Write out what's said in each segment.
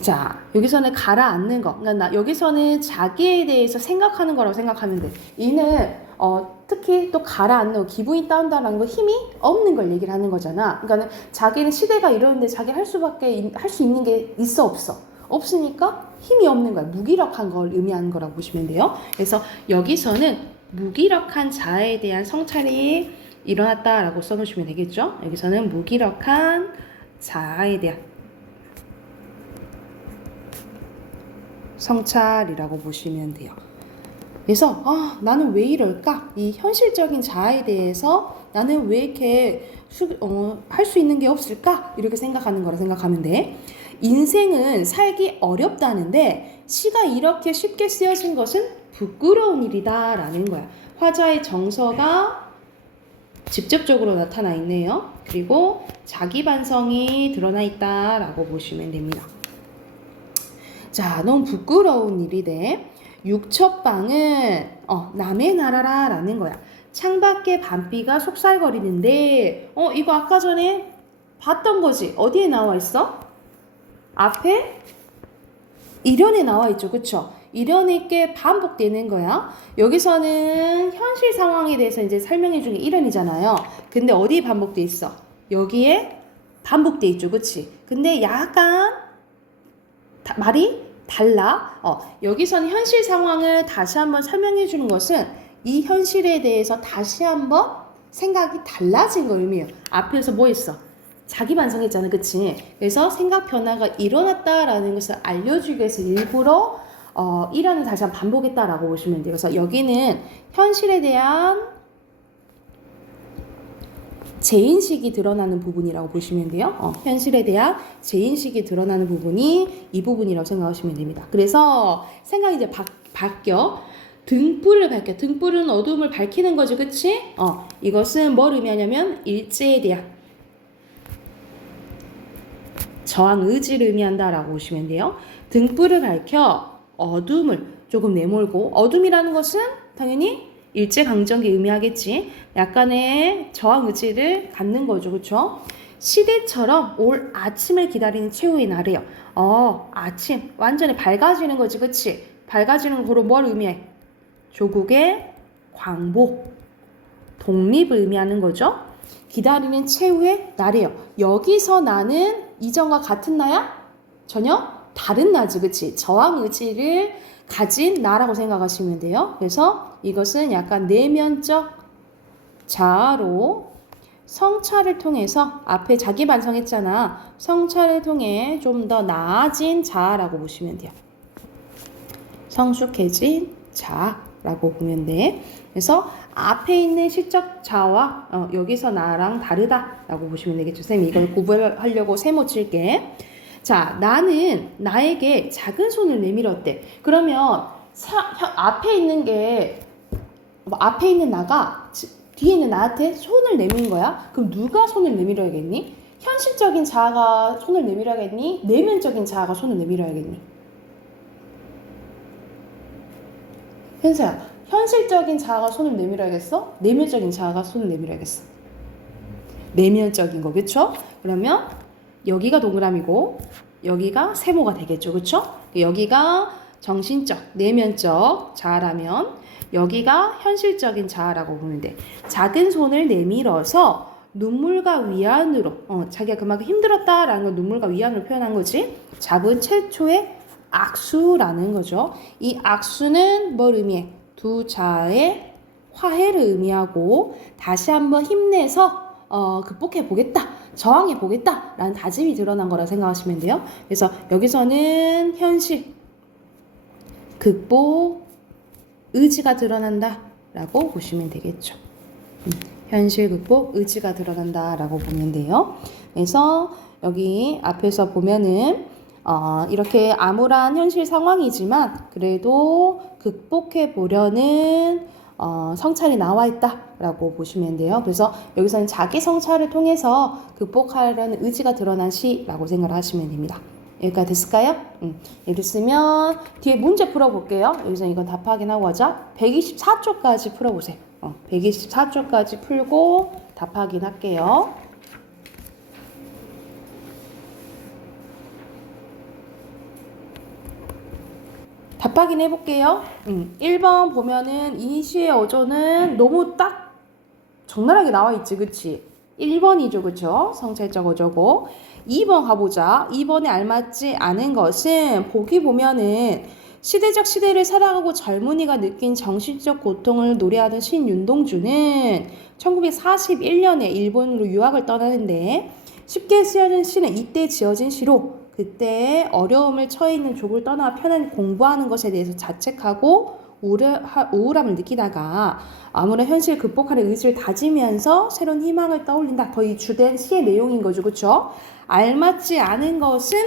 자, 여기서는 가라앉는 거. 그러니까 여기서는 자기에 대해서 생각하는 거라고 생각하면 돼. 이는 특히 또 가라앉는 거, 기분이 다운다라는 거, 힘이 없는 걸 얘기를 하는 거잖아. 그러니까는 자기는 시대가 이러는데 자기 할 수 있는 게 있어 없어? 없으니까 힘이 없는 거야. 무기력한 걸 의미하는 거라고 보시면 돼요. 그래서 여기서는 무기력한 자에 대한 성찰이 일어났다라고 써놓으시면 되겠죠. 여기서는 무기력한 자에 대한 성찰이라고 보시면 돼요. 그래서 나는 왜 이럴까? 이 현실적인 자아에 대해서 나는 왜 이렇게 할 수 있는 게 없을까? 이렇게 생각하는 거라 생각하면 돼. 인생은 살기 어렵다는데 시가 이렇게 쉽게 쓰여진 것은 부끄러운 일이다 라는 거야. 화자의 정서가 직접적으로 나타나 있네요. 그리고 자기 반성이 드러나 있다라고 보시면 됩니다. 자, 너무 부끄러운 일이래. 육첩방은 남의 나라라 라는 거야. 창밖에 밤비가 속살거리는데 이거 아까 전에 봤던 거지. 어디에 나와 있어? 앞에 일연에 나와 있죠. 그쵸? 일연에 게 반복되는 거야. 여기서는 현실 상황에 대해서 이제 설명해 주는 게 일연이잖아요. 근데 어디에 반복돼 있어? 여기에 반복돼 있죠. 그치? 근데 약간 말이 달라. 여기서는 현실 상황을 다시 한번 설명해 주는 것은 이 현실에 대해서 다시 한번 생각이 달라진 걸 의미해요. 앞에서 뭐 했어? 자기 반성했잖아. 그치? 그래서 생각 변화가 일어났다라는 것을 알려주기 위해서 일부러 일환을 다시 한번 반복했다라고 보시면 돼요. 그래서 여기는 현실에 대한 재인식이 드러나는 부분이라고 보시면 돼요. 현실에 대한 재인식이 드러나는 부분이 이 부분이라고 생각하시면 됩니다. 그래서 생각이 이제 바뀌어. 등불을 밝혀. 등불은 어두움을 밝히는 거죠. 그치? 이것은 뭘 의미하냐면 일제에 대한 저항 의지를 의미한다라고 보시면 돼요. 등불을 밝혀 어둠을 조금 내몰고, 어둠이라는 것은 당연히 일제강점기 의미하겠지. 약간의 저항 의지를 갖는 거죠. 그렇죠? 시대처럼 올 아침을 기다리는 최후의 날이에요. 아침 완전히 밝아지는 거지. 그치? 밝아지는 거로 뭘 의미해? 조국의 광복, 독립을 의미하는 거죠. 기다리는 최후의 날이에요. 여기서 나는 이전과 같은 나야? 전혀 다른 나지. 그치? 저항 의지를 가진 나라고 생각하시면 돼요. 그래서 이것은 약간 내면적 자아로 성찰을 통해서 앞에 자기 반성했잖아. 성찰을 통해 좀 더 나아진 자아라고 보시면 돼요. 성숙해진 자아라고 보면 돼. 그래서 앞에 있는 시적 자아와 여기서 나랑 다르다라고 보시면 되겠죠. 선생님 이걸 구별하려고 세모 칠게. 자, 나는 나에게 작은 손을 내밀었대. 그러면 앞에 있는 게 앞에 있는 나가 뒤에 있는 나한테 손을 내미는 거야? 그럼 누가 손을 내밀어야겠니? 현실적인 자아가 손을 내밀어야겠니? 내면적인 자아가 손을 내밀어야겠니? 현서야, 현실적인 자아가 손을 내밀어야겠어? 내면적인 자아가 손을 내밀어야겠어? 내면적인 거, 그쵸? 그러면 여기가 동그라미고 여기가 세모가 되겠죠. 그쵸? 여기가 정신적, 내면적 자아라면 여기가 현실적인 자아라고 보면 돼. 작은 손을 내밀어서 눈물과 위안으로 자기가 그만큼 힘들었다라는 걸 눈물과 위안으로 표현한 거지. 잡은 최초의 악수라는 거죠. 이 악수는 뭘 의미해? 두 자아의 화해를 의미하고 다시 한번 힘내서 극복해 보겠다, 저항해 보겠다 라는 다짐이 드러난 거라 생각하시면 돼요. 그래서 여기서는 현실, 극복, 의지가 드러난다 라고 보시면 되겠죠. 현실, 극복, 의지가 드러난다 라고 보면 돼요. 그래서 여기 앞에서 보면은 이렇게 암울한 현실 상황이지만 그래도 극복해 보려는 성찰이 나와 있다라고 보시면 돼요. 그래서 여기서는 자기 성찰을 통해서 극복하려는 의지가 드러난 시라고 생각을 하시면 됩니다. 여기까지 됐을까요? 예를 들면 뒤에 문제 풀어볼게요. 여기서 이건 답 확인하고 가자. 124쪽까지 풀어보세요. 124쪽까지 풀고 답 확인할게요. 답하긴 해볼게요. 1번 보면은 이 시의 어조는 너무 딱 적나라하게 나와 있지, 그치? 1번이죠, 그쵸? 성찰적 어조고. 2번 가보자. 2번에 알맞지 않은 것은 보기 보면은 시대적 시대를 살아가고 젊은이가 느낀 정신적 고통을 노래하던 신윤동주는 1941년에 일본으로 유학을 떠나는데 쉽게 쓰여진 시는 이때 지어진 시로 그때 어려움을 처해 있는 족을 떠나 편안히 공부하는 것에 대해서 자책하고 우울함을 느끼다가 아무런 현실을 극복하는 의지를 다지면서 새로운 희망을 떠올린다. 더 이 주된 시의 내용인 거죠. 그쵸? 알맞지 않은 것은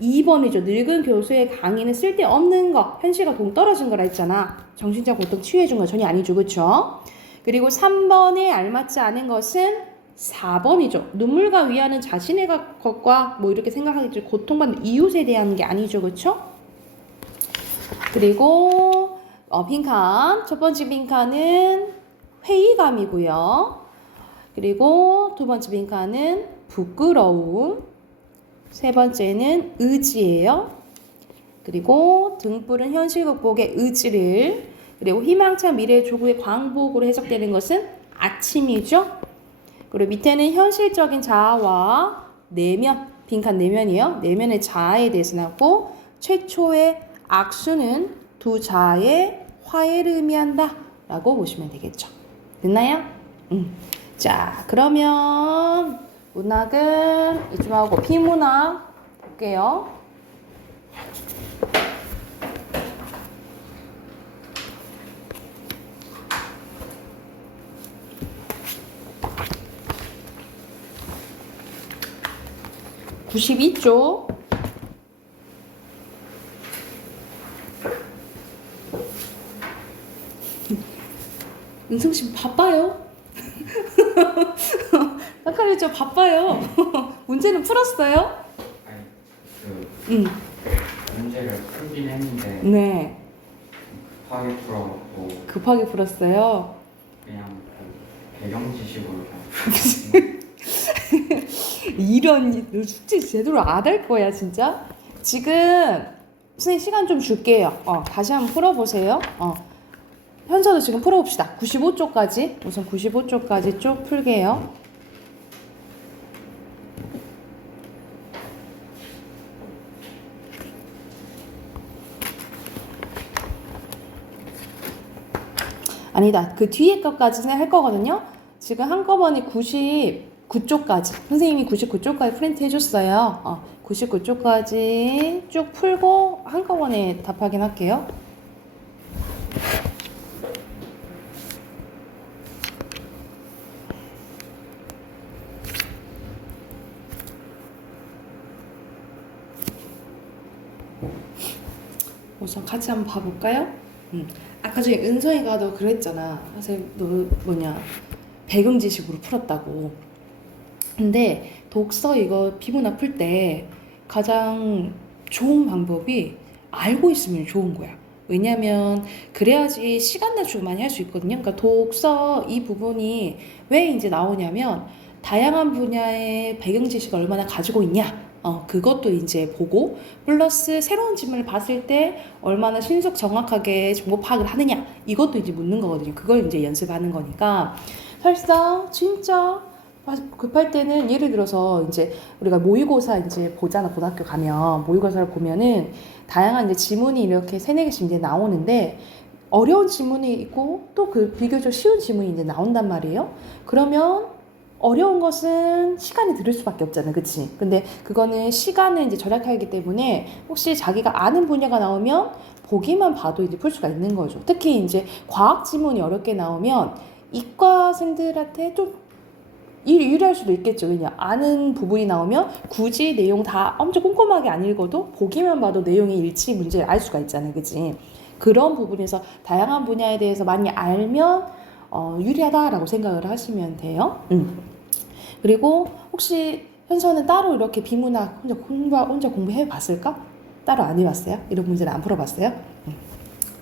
2번이죠. 늙은 교수의 강의는 쓸데없는 거, 현실과 동떨어진 거라 했잖아. 정신적 고통 치유해준 거 전혀 아니죠. 그쵸? 그리고 3번에 알맞지 않은 것은 4번이죠. 눈물과 위안은 자신의 것과 뭐 이렇게 생각하겠죠. 고통받는 이웃에 대한 게 아니죠. 그쵸? 그리고 빈칸. 첫 번째 빈칸은 회의감이고요. 그리고 두 번째 빈칸은 부끄러움. 세 번째는 의지예요. 그리고 등불은 현실 극복의 의지를, 그리고 희망찬 미래의 조국의 광복으로 해석되는 것은 아침이죠. 그리고 밑에는 현실적인 자아와 내면, 빈칸 내면이요. 내면의 자아에 대해서 나오고 최초의 악수는 두 자아의 화해를 의미한다 라고 보시면 되겠죠. 됐나요? 자, 그러면 문학은 이쯤 하고 비문학 볼게요. (92쪽) 은성씨 바빠요? 아까 저 바빠요. 문제는 풀었어요? 아니 문제를 풀긴 했는데 네. 급하게 풀어갖고 급하게 풀었어요. 그냥 그 배경 지식으로 이런 너 숙제 제대로 안 할 거야 진짜. 지금 선생님 시간 좀 줄게요. 다시 한번 풀어보세요. 현서도 지금 풀어봅시다. 95쪽까지 우선 95쪽까지 쭉 풀게요. 아니다. 그 뒤에 것까지는 할 거거든요. 지금 한꺼번에 99쪽까지 선생님이 99쪽까지 프린트 해줬어요. 99쪽까지 쭉 풀고 한꺼번에 답하긴 할게요. 우선 같이 한번 봐볼까요? 아까 전에 은성이가 너 그랬잖아. 선생님 너 배경 지식으로 풀었다고. 근데 독서 이거 비문학 풀 때 가장 좋은 방법이 알고 있으면 좋은 거야. 왜냐면 그래야지 시간 단축 많이 할 수 있거든요. 그러니까 독서 이 부분이 왜 이제 나오냐면 다양한 분야의 배경 지식을 얼마나 가지고 있냐. 그것도 이제 보고 플러스 새로운 질문을 봤을 때 얼마나 신속 정확하게 정보 파악을 하느냐 이것도 이제 묻는 거거든요. 그걸 이제 연습하는 거니까 사실상 진짜 급할 때는 예를 들어서 이제 우리가 모의고사 이제 보잖아. 고등학교 가면 모의고사를 보면은 다양한 이제 지문이 이렇게 3-4개씩 이제 나오는데 어려운 지문이 있고 또 그 비교적 쉬운 지문이 이제 나온단 말이에요. 그러면 어려운 것은 시간이 들을 수밖에 없잖아요. 그치? 근데 그거는 시간을 이제 절약하기 때문에 혹시 자기가 아는 분야가 나오면 보기만 봐도 이제 풀 수가 있는 거죠. 특히 이제 과학 지문이 어렵게 나오면 이과생들한테 좀 유리할 수도 있겠죠. 왜냐? 아는 부분이 나오면 굳이 내용 다 엄청 꼼꼼하게 안 읽어도 보기만 봐도 내용의 일치 문제를 알 수가 있잖아요. 그치? 그런 부분에서 다양한 분야에 대해서 많이 알면 유리하다라고 생각을 하시면 돼요. 그리고 혹시 현서는 따로 이렇게 비문학 혼자 공부해 봤을까? 따로 안 해봤어요? 이런 문제는 안 풀어봤어요?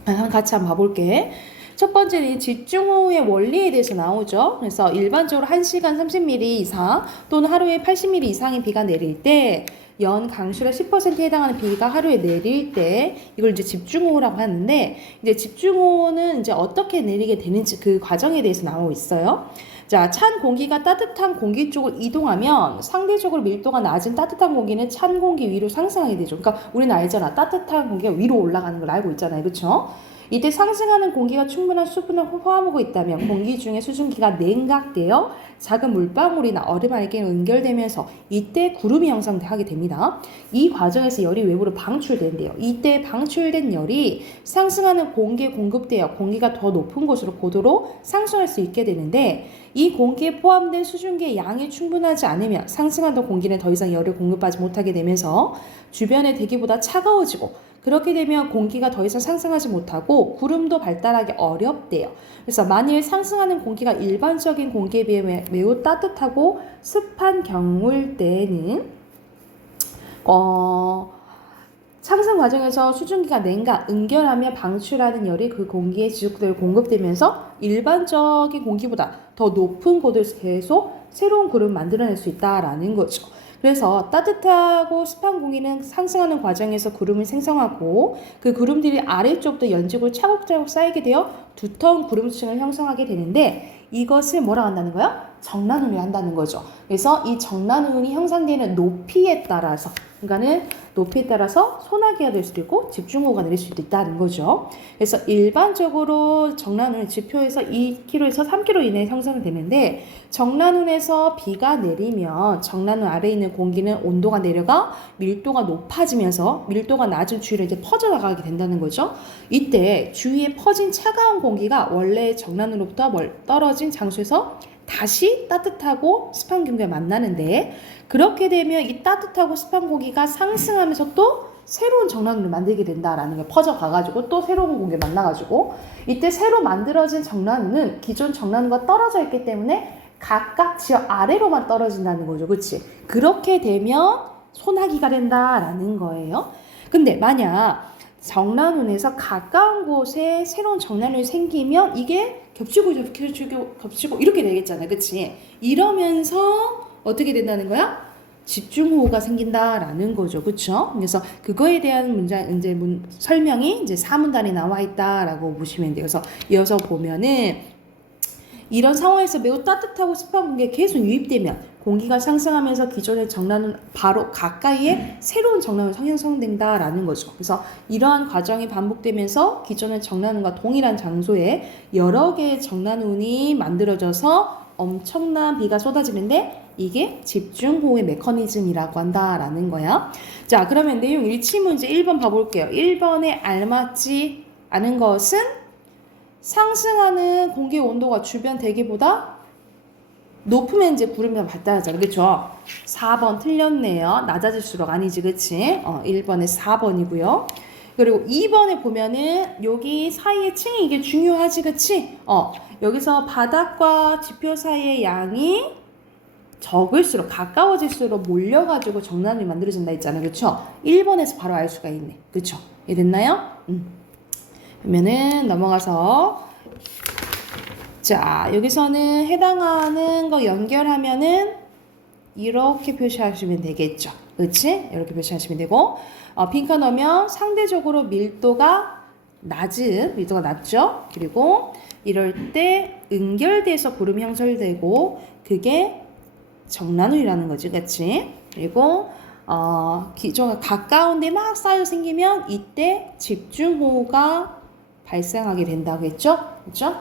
같이 한번 봐볼게. 첫 번째는 집중 호우의 원리에 대해서 나오죠. 그래서 일반적으로 1시간 30mm 이상 또는 하루에 80mm 이상의 비가 내릴 때 연 강수량 10%에 해당하는 비가 하루에 내릴 때 이걸 이제 집중호우라고 하는데 이제 집중호우는 이제 어떻게 내리게 되는지 그 과정에 대해서 나오고 있어요. 자, 찬 공기가 따뜻한 공기 쪽으로 이동하면 상대적으로 밀도가 낮은 따뜻한 공기는 찬 공기 위로 상승하게 되죠. 그러니까 우리는 알잖아. 따뜻한 공기가 위로 올라가는 걸 알고 있잖아요. 그렇죠? 이때 상승하는 공기가 충분한 수분을 포함하고 있다면 공기 중에 수증기가 냉각되어 작은 물방울이나 얼음알갱이로 연결되면서 이때 구름이 형성하게 됩니다. 이 과정에서 열이 외부로 방출된대요. 이때 방출된 열이 상승하는 공기에 공급되어 공기가 더 높은 곳으로 고도로 상승할 수 있게 되는데 이 공기에 포함된 수증기의 양이 충분하지 않으면 상승하던 공기는 더 이상 열을 공급하지 못하게 되면서 주변의 대기보다 차가워지고 그렇게 되면 공기가 더 이상 상승하지 못하고 구름도 발달하기 어렵대요. 그래서 만일 상승하는 공기가 일반적인 공기에 비해 매우 따뜻하고 습한 경우일 때는 상승 과정에서 수증기가 냉각, 응결하며 방출하는 열이 그 공기에 지속적으로 공급되면서 일반적인 공기보다 더 높은 고도에서 계속 새로운 구름을 만들어낼 수 있다라는 거죠. 그래서 따뜻하고 습한 공기는 상승하는 과정에서 구름을 생성하고 그 구름들이 아래쪽부터 연직으로 차곡차곡 쌓이게 되어 두터운 구름층을 형성하게 되는데 이것을 뭐라고 한다는 거야? 정난운이 한다는 거죠. 그래서 이 정난운이 형성되는 높이에 따라서 그러니까는 높이에 따라서 소나기가 될 수도 있고 집중호우가 내릴 수도 있다는 거죠. 그래서 일반적으로 정난운 지표에서 2km에서 3km 이내에 형성되는데 정난운에서 비가 내리면 정난운 아래에 있는 공기는 온도가 내려가 밀도가 높아지면서 밀도가 낮은 주위로 이제 퍼져나가게 된다는 거죠. 이때 주위에 퍼진 차가운 공기가 원래 정난운으로부터 떨어진 장소에서 다시 따뜻하고 습한 공기가 만나는데 그렇게 되면 이 따뜻하고 습한 공기가 상승하면서 또 새로운 정난운을 만들게 된다라는 게 퍼져가가지고 또 새로운 공기가 만나가지고 이때 새로 만들어진 정난운은 기존 정난운과 떨어져 있기 때문에 각각 지역 아래로만 떨어진다는 거죠. 그치? 그렇게 되면 소나기가 된다라는 거예요. 근데 만약 정난운에서 가까운 곳에 새로운 정난운이 생기면 이게 겹치고 이렇게 되겠잖아요. 그치? 이러면서 어떻게 된다는 거야? 집중호우가 생긴다라는 거죠. 그쵸? 그래서 그거에 대한 설명이 이제 사문단에 나와 있다라고 보시면 돼요. 그래서 이어서 보면은 이런 상황에서 매우 따뜻하고 습한 공기가 계속 유입되면 공기가 상승하면서 기존의 정난운 바로 가까이에 새로운 정난운이 형성된다라는 거죠. 그래서 이러한 과정이 반복되면서 기존의 정난운과 동일한 장소에 여러 개의 정난운이 만들어져서 엄청난 비가 쏟아지는데 이게 집중호우의 메커니즘이라고 한다라는 거야. 자, 그러면 내용 일치 문제 1번 봐볼게요. 1번에 알맞지 않은 것은 상승하는 공기 온도가 주변 대기보다 높으면 이제 구름이 발달하잖아요. 그렇죠? 4번 틀렸네요. 낮아질수록 아니지. 그치? 1번에 4번이고요. 그리고 2번에 보면은 여기 사이의 층이 이게 중요하지. 그치? 여기서 바닥과 지표 사이의 양이 적을수록 가까워질수록 몰려가지고 정난운이 만들어진다 했잖아요. 그렇죠? 1번에서 바로 알 수가 있네. 그렇죠? 이해됐나요? 그러면은 넘어가서 자, 여기서는 해당하는 거 연결하면은 이렇게 표시하시면 되겠죠. 그렇지? 이렇게 표시하시면 되고 빈칸 넣으면 상대적으로 밀도가 낮죠. 그리고 이럴 때 응결돼서 구름이 형성되고 그게 정난운이라는 거지. 그렇지? 그리고 기존 가까운데 막 쌓여 생기면 이때 집중호우가 발생하게 된다고 했죠? 그렇죠?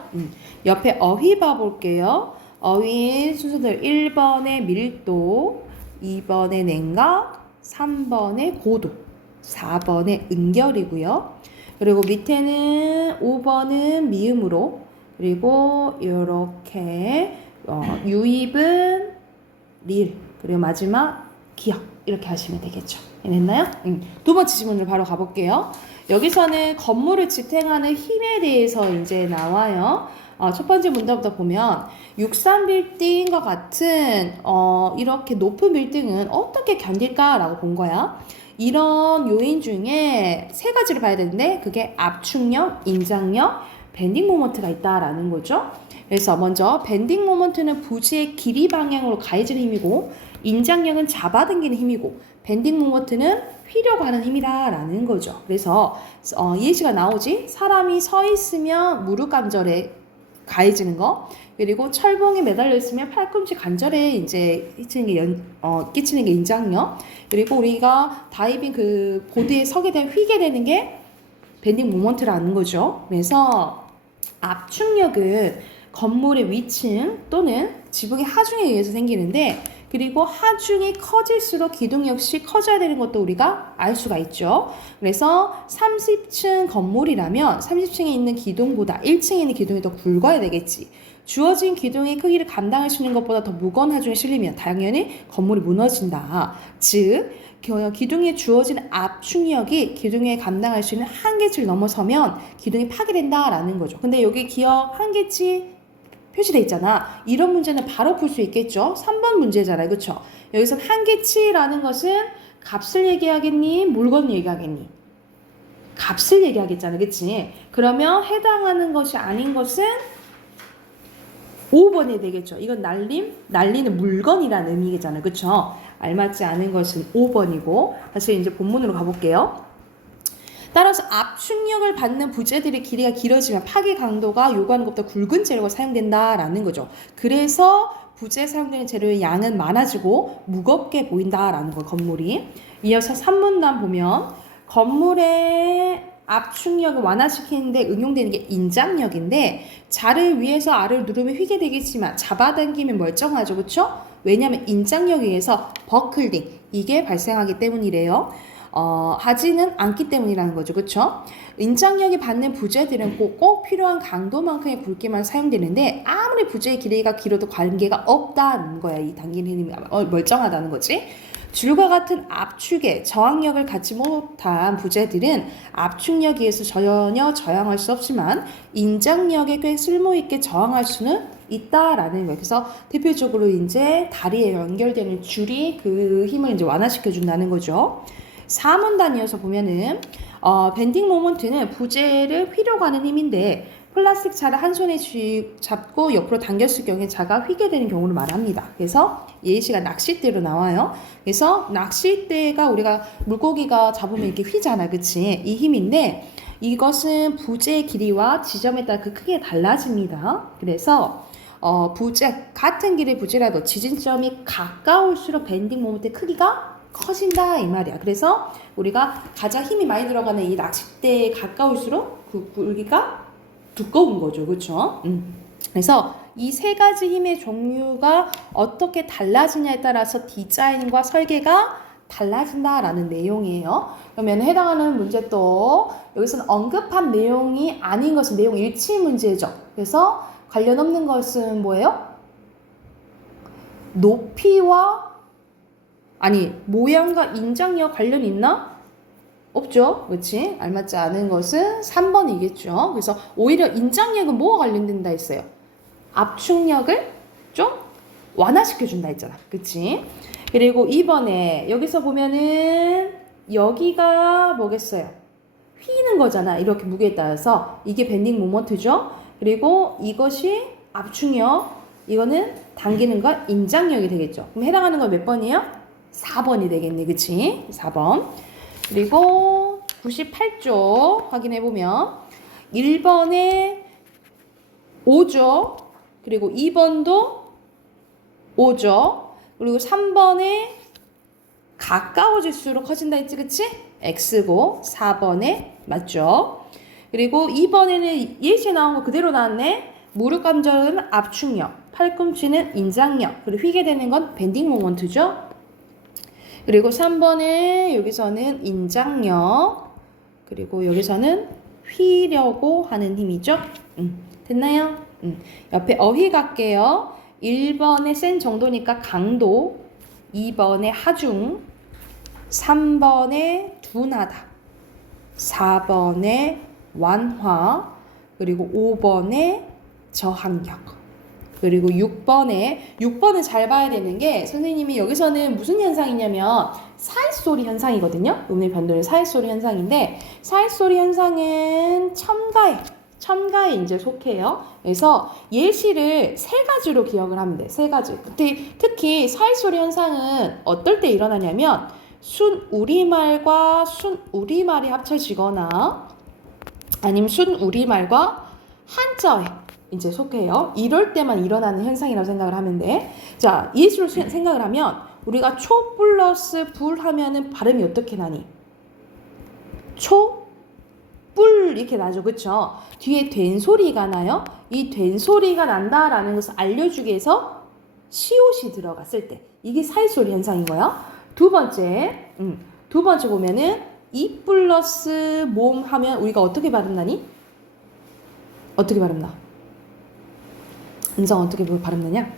옆에 어휘 봐볼게요. 어휘 순서대로 1번의 밀도, 2번의 냉각, 3번의 고도, 4번의 응결이고요. 그리고 밑에는 5번은 미음으로 그리고 이렇게 유입은 릴 그리고 마지막 기역 이렇게 하시면 되겠죠. 됐나요? 두 번째 질문으로 바로 가볼게요. 여기서는 건물을 지탱하는 힘에 대해서 이제 나와요. 첫 번째 문제부터 보면 63빌딩과 같은 이렇게 높은 빌딩은 어떻게 견딜까라고 본 거야. 이런 요인 중에 세 가지를 봐야 되는데 그게 압축력, 인장력, 밴딩 모먼트가 있다라는 거죠. 그래서 먼저 밴딩 모먼트는 부지의 길이 방향으로 가해지는 힘이고 인장력은 잡아당기는 힘이고 밴딩 모먼트는 휘려고 하는 힘이다라는 거죠. 그래서 예시가 나오지. 사람이 서 있으면 무릎 관절에 가해지는 거, 그리고 철봉에 매달려 있으면 팔꿈치 관절에 이제 끼치는 게 인장력, 그리고 우리가 다이빙 그 보드에 서게 되면 휘게 되는 게 밴딩 모먼트라는 거죠. 그래서 압축력은 건물의 위층 또는 지붕의 하중에 의해서 생기는데, 그리고 하중이 커질수록 기둥 역시 커져야 되는 것도 우리가 알 수가 있죠. 그래서 30층 건물이라면 30층에 있는 기둥보다 1층에 있는 기둥이 더 굵어야 되겠지. 주어진 기둥의 크기를 감당할 수 있는 것보다 더 무거운 하중이 실리면 당연히 건물이 무너진다. 즉 기둥에 주어진 압축력이 기둥에 감당할 수 있는 한계치를 넘어서면 기둥이 파괴된다라는 거죠. 근데 여기 기억 한계치 표시돼 있잖아. 이런 문제는 바로 풀 수 있겠죠. 3번 문제잖아요. 그렇죠? 여기서 한계치라는 것은 값을 얘기하겠니? 물건을 얘기하겠니? 값을 얘기하겠잖아. 그치? 그러면 해당하는 것이 아닌 것은 5번이 되겠죠. 이건 날리는 물건이라는 의미잖아요. 그쵸? 알맞지 않은 것은 5번이고, 다시 이제 본문으로 가볼게요. 따라서 압축력을 받는 부재들의 길이가 길어지면 파괴 강도가 요구하는 것보다 굵은 재료가 사용된다라는 거죠. 그래서 부재에 사용되는 재료의 양은 많아지고 무겁게 보인다라는 거, 건물이. 이어서 3문단 보면 건물의 압축력을 완화시키는데 응용되는 게 인장력인데, 자를 위에서 알을 누르면 휘게 되겠지만 잡아당기면 멀쩡하죠. 그렇죠? 왜냐하면 인장력에 의해서 버클링, 이게 발생하기 때문이래요. 하지는 않기 때문이라는 거죠. 그렇죠? 인장력이 받는 부재들은 꼭 필요한 강도만큼의 굵기만 사용되는데, 아무리 부재의 길이가 길어도 관계가 없다는 거야. 이 당기는 힘이 멀쩡하다는 거지. 줄과 같은 압축에 저항력을 갖지 못한 부재들은 압축력에 의해서 전혀 저항할 수 없지만 인장력에 꽤 쓸모있게 저항할 수는 있다라는 거예요. 그래서 대표적으로 이제 다리에 연결되는 줄이 그 힘을 이제 완화시켜 준다는 거죠. 4문단 이어서 보면은 밴딩 모먼트는 부재를 휘려고 하는 힘인데, 플라스틱 자를 한 손에 잡고 옆으로 당겼을 경우에 자가 휘게 되는 경우를 말합니다. 그래서 예시가 낚싯대로 나와요. 그래서 낚싯대가 우리가 물고기가 잡으면 이렇게 휘잖아. 그치? 이 힘인데 이것은 부재의 길이와 지점에 따라 그 크기가 달라집니다. 그래서 부재, 같은 길이의 부재라도 지진점이 가까울수록 밴딩 모먼트의 크기가 커진다 이 말이야. 그래서 우리가 가장 힘이 많이 들어가는 이 낚싯대에 가까울수록 그 굵기가 두꺼운 거죠. 그렇죠? 그래서 이 세 가지 힘의 종류가 어떻게 달라지냐에 따라서 디자인과 설계가 달라진다라는 내용이에요. 그러면 해당하는 문제 또 여기서는 언급한 내용이 아닌 것은 내용 일치 문제죠. 그래서 관련 없는 것은 뭐예요? 높이와 모양과 인장력 관련 있나? 없죠. 그렇지? 알맞지 않은 것은 3번이겠죠. 그래서 오히려 인장력은 뭐와 관련된다 했어요? 압축력을 좀 완화시켜준다 했잖아. 그치? 그리고 2번에 여기서 보면은 여기가 뭐겠어요? 휘는 거잖아. 이렇게 무게에 따라서. 이게 밴딩 모먼트죠. 그리고 이것이 압축력, 이거는 당기는 건 인장력이 되겠죠. 그럼 해당하는 건 몇 번이에요? 4번이 되겠네. 그치? 4번. 그리고 98쪽 확인해보면 1번에 5죠. 그리고 2번도 5죠. 그리고 3번에 가까워질수록 커진다 했지. 그치? X고 4번에 맞죠. 그리고 2번에는 예시에 나온 거 그대로 나왔네. 무릎 관절은 압축력, 팔꿈치는 인장력, 그리고 휘게 되는 건 밴딩 모먼트죠. 그리고 3번에 여기서는 인장력, 그리고 여기서는 휘려고 하는 힘이죠. 됐나요? 옆에 어휘 갈게요. 1번에 센 정도니까 강도, 2번에 하중, 3번에 둔하다, 4번에 완화, 그리고 5번에 저항력. 그리고 6번은 잘 봐야 되는 게, 선생님이 여기서는 무슨 현상이냐면 사이소리 현상이거든요. 음의 변동의 사이소리 현상인데, 사이소리 현상은 첨가에 이제 속해요. 그래서 예시를 3가지로 기억을 하면 돼. 3가지. 특히 사이소리 현상은 어떨 때 일어나냐면 순우리말과 순우리말이 합쳐지거나 아니면 순우리말과 한자어에 이제 속해요. 이럴 때만 일어나는 현상이라고 생각을 하면 돼. 자, 예시로 생각을 하면 우리가 초 플러스 불 하면은 발음이 어떻게 나니? 초, 뿔 이렇게 나죠. 그쵸? 뒤에 된 소리가 나요. 이 된 소리가 난다라는 것을 알려주기 위해서 시옷이 들어갔을 때 이게 사이소리 현상인 거야. 두 번째 보면은 이 플러스 몸 하면 우리가 어떻게 발음나니? 어떻게 발음나? 은성 어떻게 발음나냐?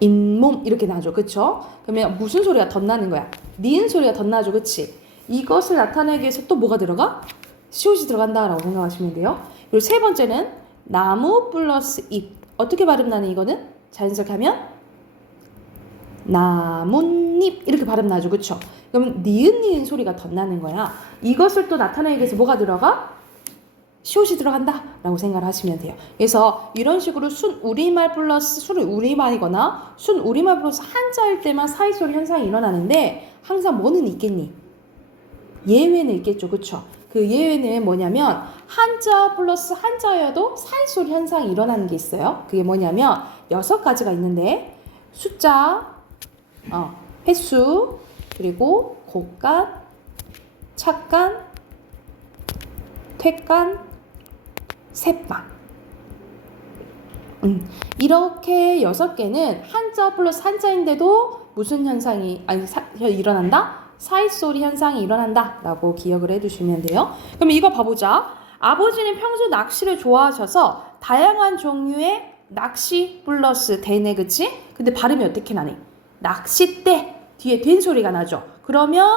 잇몸 이렇게 나죠. 그쵸? 그러면 무슨 소리가 덧나는 거야? 니은 소리가 덧나죠. 그치? 이것을 나타내기 위해서 또 뭐가 들어가? 시옷이 들어간다라고 생각하시면 돼요. 그리고 세 번째는 나무 플러스 잎. 어떻게 발음나는 이거는? 자연스럽게 하면 나뭇잎 이렇게 발음나죠. 그쵸? 그러면 니은 소리가 덧나는 거야. 이것을 또 나타내기 위해서 뭐가 들어가? 시옷이 들어간다 라고 생각을 하시면 돼요. 그래서 이런 식으로 순우리말 플러스 순우리말이거나 순우리말 플러스 한자일 때만 사이소리 현상이 일어나는데 항상 뭐는 있겠니? 예외는 있겠죠. 그쵸? 그 예외는 뭐냐면 한자 플러스 한자여도 사이소리 현상이 일어나는 게 있어요. 그게 뭐냐면 6가지가 있는데 숫자, 횟수, 그리고 곶간, 착간, 퇴간, 셋반. 이렇게 6개는 한자 플러스 한자인데도 무슨 현상이 일어난다? 사이소리 현상이 일어난다 라고 기억을 해두시면 돼요. 그럼 이거 봐보자. 아버지는 평소 낚시를 좋아하셔서 다양한 종류의 낚시 플러스 대네. 그치? 근데 발음이 어떻게 나니? 낚싯대 뒤에 된 소리가 나죠. 그러면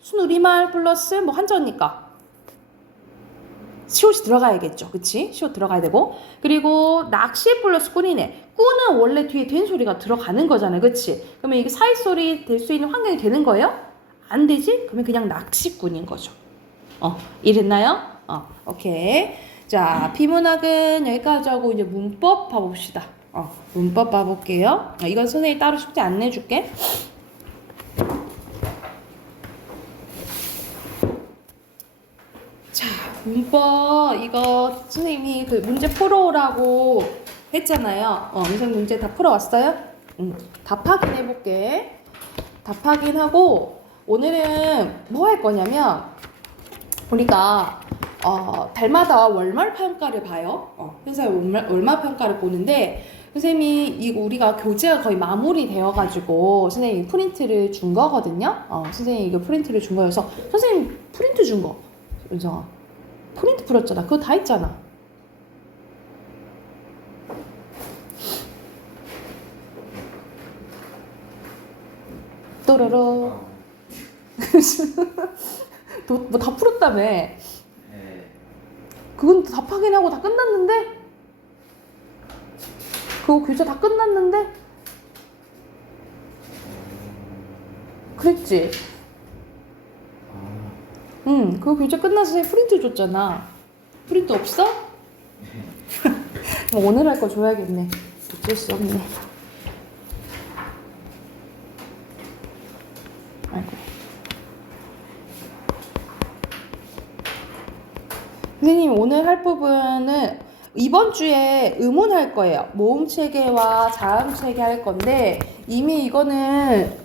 순우리말 플러스 뭐 한자니까 시옷이 들어가야겠죠. 그치? 시옷 들어가야 되고. 그리고 낚시 플러스 꾼이네. 꾼은 원래 뒤에 된 소리가 들어가는 거잖아요. 그치? 그러면 이게 사이소리 될 수 있는 환경이 되는 거예요? 안 되지? 그러면 그냥 낚시꾼인 거죠. 이랬나요? 오케이. 자, 비문학은 여기까지 하고 이제 문법 봐봅시다. 문법 봐볼게요. 이건 선생님이 따로 숙제 안 내줄게. 자, 문법 이거 선생님이 그 문제 풀어오라고 했잖아요. 인생 문제 다 풀어왔어요? 답 확인해볼게. 답 확인하고 오늘은 뭐 할 거냐면 우리가 달마다 월말 평가를 봐요. 회사의 월말 평가를 보는데 선생님이 이거 우리가 교재가 거의 마무리 되어가지고 선생님이 프린트를 준 거거든요. 선생님이 이거 프린트를 준 거여서 선생님 프린트 준 거. 은성아 프린트 풀었잖아. 그거 다 했잖아. 또로로 뭐 다 풀었다며. 네. 그건 다 확인하고 다 끝났는데? 그거 교재 다 끝났는데? 그랬지? 그거 교재 끝나서 프린트 줬잖아. 프린트 없어? 뭐 오늘 할 거 줘야겠네. 어쩔 수 없네. 아이고. 선생님 오늘 할 부분은 이번 주에 의문할 거예요. 모음 체계와 자음 체계 할 건데 이미 이거는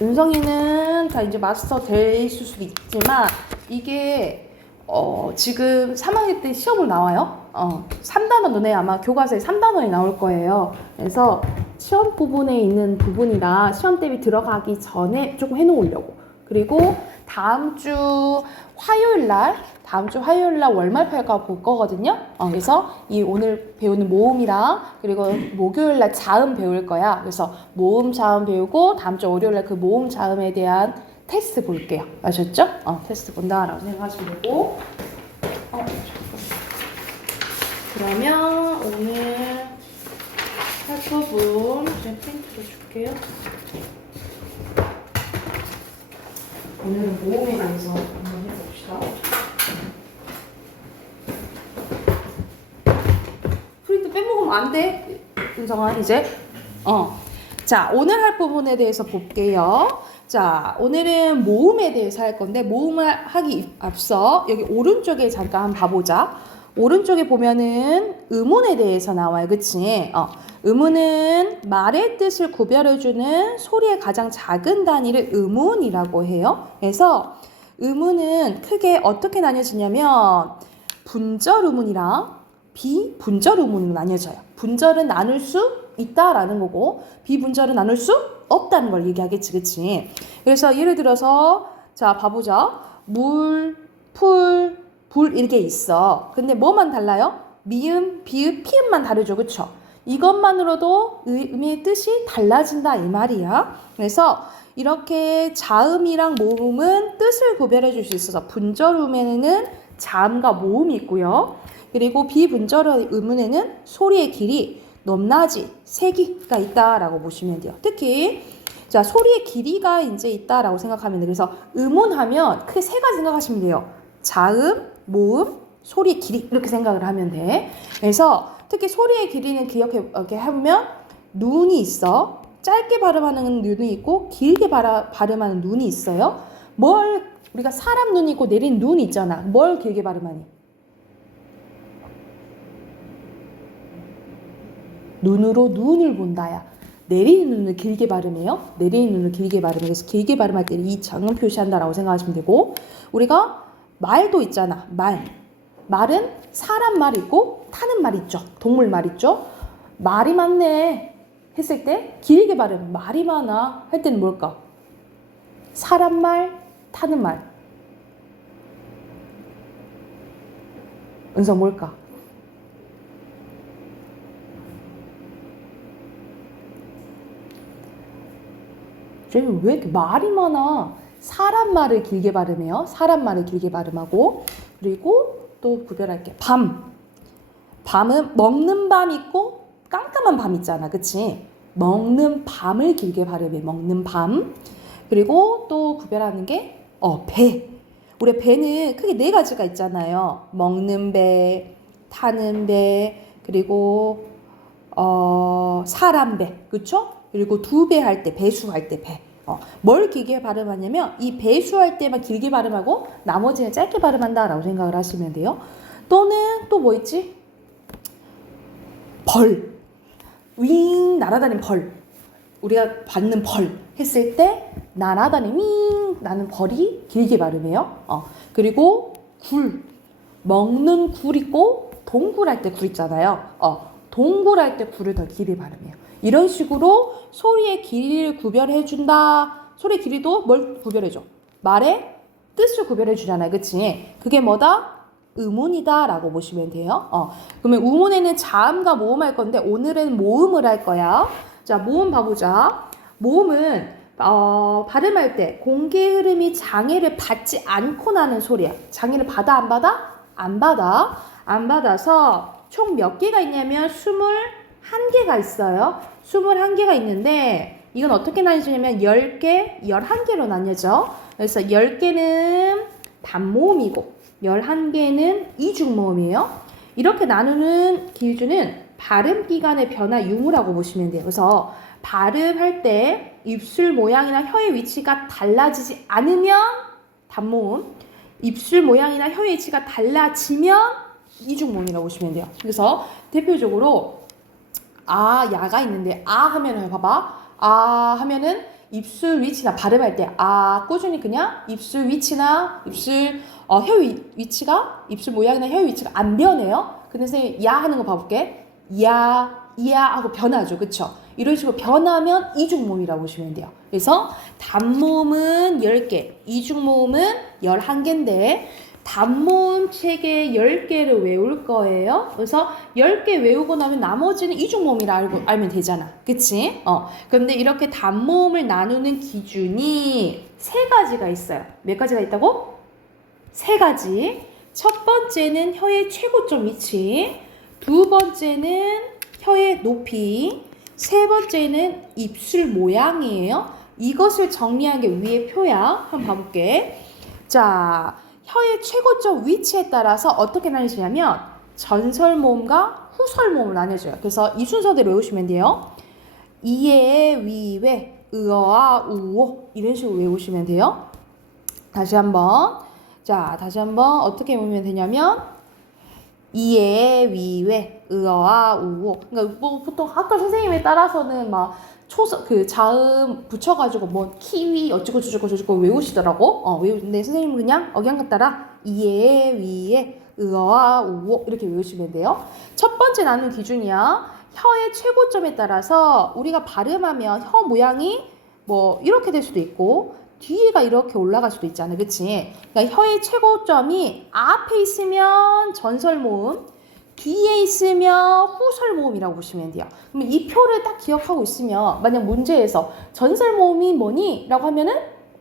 은성이는 다 이제 마스터 될 수도 있지만 이게 지금 3학기 때 시험을 나와요. 3단원 너네 아마 교과서에 3단원이 나올 거예요. 그래서 시험 부분에 있는 부분이라 시험 대비 들어가기 전에 조금 해놓으려고. 그리고 다음 주 화요일 날 월말 평가 볼 거거든요. 그래서 이 오늘 배우는 모음이랑 그리고 목요일 날 자음 배울 거야. 그래서 모음 자음 배우고 다음 주 월요일 날 그 모음 자음에 대한 테스트 볼게요. 아셨죠? 테스트 본다라고 생각하시면 되고. 그러면 오늘 할 부분 그냥 프린트로 줄게요. 오늘은 모음에 관해서 한번 해봅시다. 프린트 빼먹으면 안 돼, 은성아, 이제. 자, 오늘 할 부분에 대해서 볼게요. 자, 오늘은 모음에 대해서 할 건데 모음을 하기 앞서 여기 오른쪽에 잠깐 한번 봐보자. 오른쪽에 보면은 음운에 대해서 나와요. 그치? 음운은 말의 뜻을 구별해주는 소리의 가장 작은 단위를 음운이라고 해요. 그래서 음운은 크게 어떻게 나뉘어지냐면 분절 음운이랑 비분절 음운으로 나뉘어져요. 분절은 나눌 수 있다라는 거고 비분절은 나눌 수 없다는 걸 얘기하겠지. 그치? 그래서 예를 들어서 자 봐보자. 물, 풀, 불 이렇게 있어. 근데 뭐만 달라요? 미음, 비읍, 피음만 다르죠. 그쵸? 이것만으로도 의미의 뜻이 달라진다 이 말이야. 그래서 이렇게 자음이랑 모음은 뜻을 구별해 줄 수 있어서 분절 음에는 자음과 모음이 있고요. 그리고 비분절 음운에는 소리의 길이, 높낮이, 세기가 있다라고 보시면 돼요. 특히 자 소리의 길이가 이제 있다라고 생각하면 돼요. 그래서 음운하면 크게 세 가지 생각하시면 돼요. 자음, 모음, 소리의 길이 이렇게 생각을 하면 돼. 그래서 특히 소리의 길이는 이렇게 해보면 눈이 있어. 짧게 발음하는 눈이 있고 길게 발음하는 눈이 있어요. 우리가 사람 눈이 있고 내린 눈이 있잖아. 뭘 길게 발음하니? 눈으로 눈을 본다야. 내리는 눈을 길게 발음해요. 내리는 눈을 길게 발음해요. 그래서 길게 발음할 때 이 장음 표시한다라고 생각하시면 되고 우리가 말도 있잖아. 말은 사람 말 있고 타는 말 있죠. 동물 말 있죠. 말이 많네 했을 때 길게 발음 말이 많아 할 때는 뭘까? 사람 말, 타는 말. 은서 뭘까? 쟤는 왜 이렇게 말이 많아? 사람 말을 길게 발음해요. 사람 말을 길게 발음하고 그리고 또 구별할게. 밤은 먹는 밤 있고 깜깜한 밤 있잖아. 그치? 먹는 밤을 길게 발음해. 먹는 밤. 그리고 또 구별하는 게 배. 우리 배는 크게 네 가지가 있잖아요. 먹는 배, 타는 배, 그리고 사람 배. 그쵸? 그리고 두 배 할 때, 배수할 때 배. 뭘 길게 발음하냐면 이 배수할 때만 길게 발음하고 나머지는 짧게 발음한다라고 생각을 하시면 돼요. 또는 또 뭐 있지? 벌. 윙 날아다니는 벌. 우리가 받는 벌 했을 때 날아다니는 윙 나는 벌이 길게 발음해요. 그리고 굴. 먹는 굴 있고 동굴 할 때 굴 있잖아요. 동굴 할 때 굴을 더 길게 발음해요. 이런 식으로 소리의 길이를 구별해준다. 소리의 길이도 뭘 구별해줘? 말의 뜻을 구별해주잖아요. 그치? 그게 뭐다? 음운이다 라고 보시면 돼요. 그러면 음운에는 자음과 모음 할 건데 오늘은 모음을 할 거야. 자, 모음 봐보자. 모음은 발음할 때 공기의 흐름이 장애를 받지 않고 나는 소리야. 장애를 받아 안 받아? 안 받아. 안 받아서 총 몇 개가 있냐면 21개가 있어요. 21개가 있는데 이건 어떻게 나뉘어지냐면 10개, 11개로 나뉘어져. 그래서 10개는 단모음이고 11개는 이중모음이에요. 이렇게 나누는 기준은 발음 기관의 변화 유무라고 보시면 돼요. 그래서 발음할 때 입술 모양이나 혀의 위치가 달라지지 않으면 단모음, 입술 모양이나 혀의 위치가 달라지면 이중모음이라고 보시면 돼요. 그래서 대표적으로 야가 있는데 하면은 봐봐. 하면은 입술 위치나 발음할 때 꾸준히 그냥 입술 위치나 혀 위치가 입술 모양이나 혀 위치가 안 변해요. 근데 선생님 야 하는 거 봐볼게. 야 하고 변하죠. 그쵸? 이런 식으로 변하면 이중모음이라고 보시면 돼요. 그래서 단모음은 10개, 이중모음은 11개인데 단모음 체계 10개를 외울 거예요. 그래서 10개 외우고 나면 나머지는 이중모음이라 알면 되잖아. 그치? 그런데 이렇게 단모음을 나누는 기준이 3가지가 있어요. 몇 가지가 있다고? 3가지. 첫 번째는 혀의 최고점 위치, 두 번째는 혀의 높이, 세 번째는 입술 모양이에요. 이것을 정리한 게 위에 표야. 한번 봐볼게. 자, 혀의 최고점 위치에 따라서 어떻게 나뉘어지냐면 전설모음과 후설모음을 나뉘어져요. 그래서 이 순서대로 외우시면 돼요. 이에, 위외, 으어아 우오 이런 식으로 외우시면 돼요. 다시 한번 어떻게 외우면 되냐면 이에 위에 으어아 우오. 그러니까 뭐 보통 학교 선생님에 따라서는 막 그 자음 붙여가지고 뭐 키위 어쩌고 저쩌고 외우시더라고. 외우는데 선생님은 그냥 억양같 따라 이에 위에 으어아 우오 이렇게 외우시면 돼요. 첫 번째 나눈 기준이야. 혀의 최고점에 따라서 우리가 발음하면 혀 모양이 뭐 이렇게 될 수도 있고 뒤에가 이렇게 올라갈 수도 있잖아, 그치? 그러니까 혀의 최고점이 앞에 있으면 전설모음, 뒤에 있으면 후설모음이라고 보시면 돼요. 그러면 이 표를 딱 기억하고 있으면 만약 문제에서 전설모음이 뭐니? 라고 하면은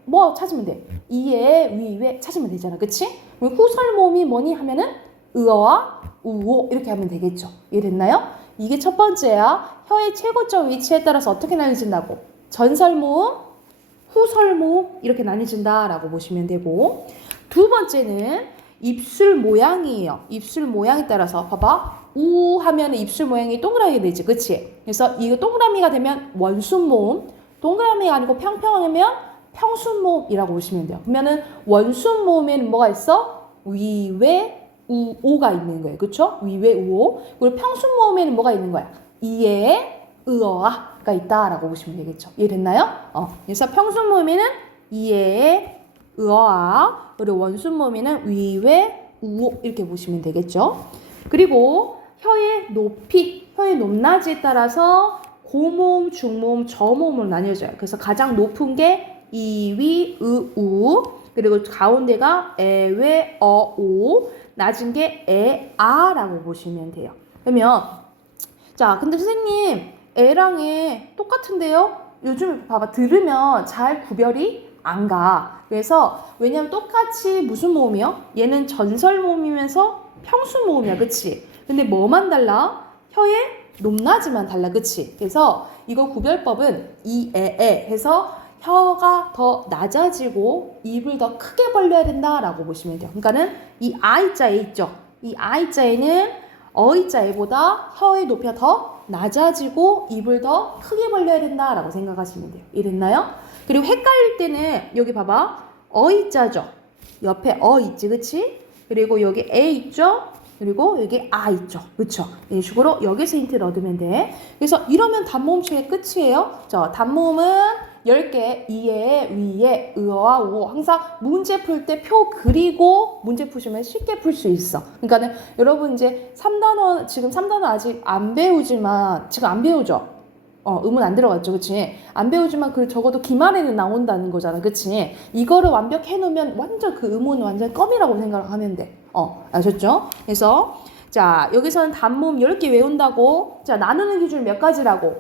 뭐 찾으면 돼? 이에, 위에 찾으면 되잖아, 그치? 그럼 후설모음이 뭐니? 하면은 으어와 우오 이렇게 하면 되겠죠. 이해됐나요? 이게 첫 번째야. 혀의 최고점 위치에 따라서 어떻게 나뉘어진다고? 전설모음, 후설모음 이렇게 나뉘어진다라고 보시면 되고 두 번째는 입술 모양이에요. 입술 모양에 따라서 봐봐. 우 하면 입술 모양이 동그라미 되지. 그치? 그래서 이거 동그라미가 되면 원순모음 동그라미가 아니고 평평하면 평순모음이라고 보시면 돼요. 그러면은 원순모음에는 뭐가 있어? 위외 우오가 있는 거예요. 그쵸? 위외 우오. 그리고 평순모음에는 뭐가 있는 거야? 이에 으어아가 있다라고 보시면 되겠죠. 이해됐나요? 그래서 평순모음에는 이에 으어아 그리고 원순모음에는 위외 우오 이렇게 보시면 되겠죠. 그리고 혀의 높이, 혀의 높낮이에 따라서 고모음, 중모음, 저모음으로 나뉘어져요. 그래서 가장 높은 게 이, 위, 으, 우 그리고 가운데가 에, 웨, 어, 오 낮은 게 에, 아라고 보시면 돼요. 그러면 자, 근데 선생님 에랑 에 똑같은데요? 요즘 봐봐 들으면 잘 구별이 안 가. 그래서 왜냐면 똑같이 무슨 모음이요? 얘는 전설 모음이면서 평수 모음이야, 그치? 근데 뭐만 달라? 혀의 높낮이만 달라, 그치? 그래서 이거 구별법은 이에에 해서 혀가 더 낮아지고 입을 더 크게 벌려야 된다라고 보시면 돼요. 그러니까는 이 아이자에 있죠. 이 아이자에는 어이자에보다 혀의 높이가 더 낮아지고 입을 더 크게 벌려야 된다라고 생각하시면 돼요. 이랬나요? 그리고 헷갈릴 때는 여기 봐봐. 어이자죠. 옆에 어 있지, 그치? 그리고 여기 에 있죠? 그리고 여기 아 있죠. 그쵸? 이런 식으로 여기서 힌트를 얻으면 돼. 그래서 이러면 단모음식의 끝이에요. 단모음은 10개, 이에, 위에, 으어와 우어. 항상 문제 풀 때 표 그리고 문제 푸시면 쉽게 풀 수 있어. 그러니까는 여러분 이제 3단원, 지금 3단원 아직 안 배우지만, 지금 안 배우죠? 음은 안 들어갔죠, 그치? 안 배우지만 그 적어도 기말에는 나온다는 거잖아, 그치? 이거를 완벽히 해놓으면 완전 그 음은 완전 껌이라고 생각하면 돼. 아셨죠? 그래서 자 여기서는 단모음 10개 외운다고. 자 나누는 기준 몇 가지라고?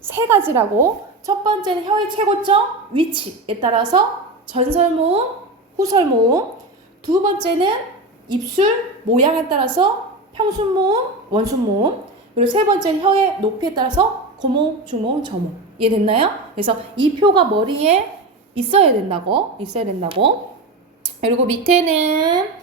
3가지라고. 첫 번째는 혀의 최고점 위치에 따라서 전설모음, 후설모음. 두 번째는 입술 모양에 따라서 평순모음, 원순모음. 그리고 세 번째는 혀의 높이에 따라서 고모음, 중모음, 저모음. 이해됐나요? 그래서 이 표가 머리에 있어야 된다고. 그리고 밑에는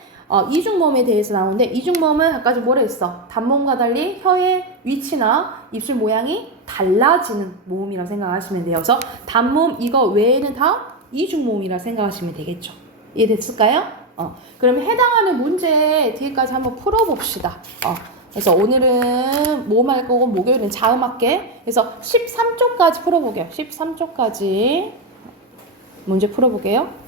이중모음에 대해서 나오는데 이중모음은 아까 좀 뭐라 했어? 단모음과 달리 혀의 위치나 입술 모양이 달라지는 모음이라고 생각하시면 돼요. 그래서 단모음 이거 외에는 다 이중모음이라고 생각하시면 되겠죠. 이해됐을까요? 그러면 해당하는 문제 뒤에까지 한번 풀어봅시다. 그래서 오늘은 모음 할 거고 목요일은 자음 할게. 그래서 13쪽까지 풀어보게요. 13쪽까지 문제 풀어보게요.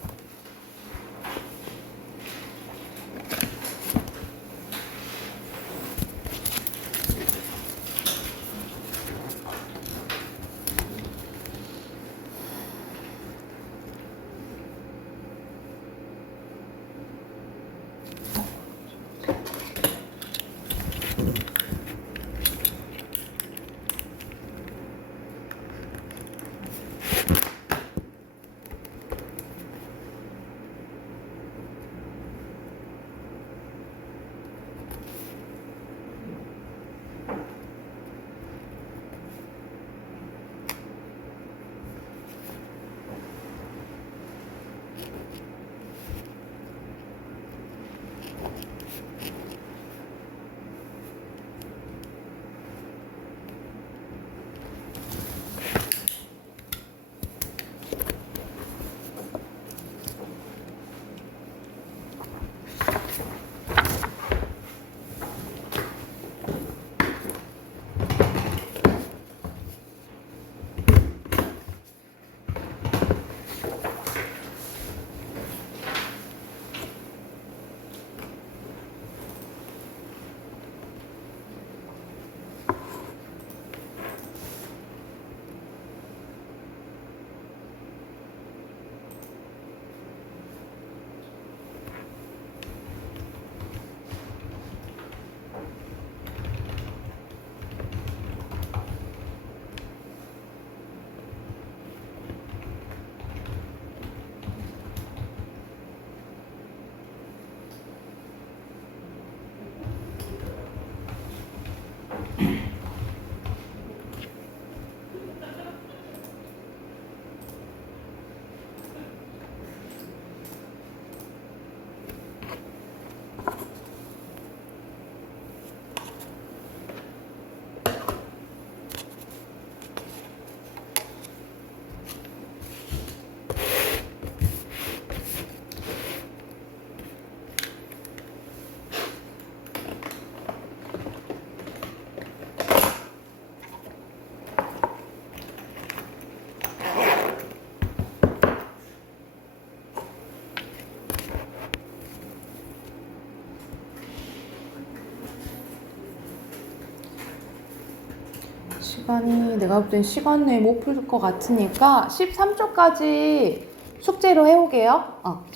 시간이 내가 볼 땐 시간 내에 못 풀 것 같으니까 13초까지 숙제로 해오게요.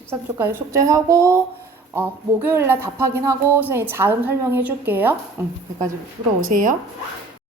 13초까지 숙제하고 목요일날 답 확인하고 선생님 자음 설명해 줄게요. 여기까지 풀어오세요.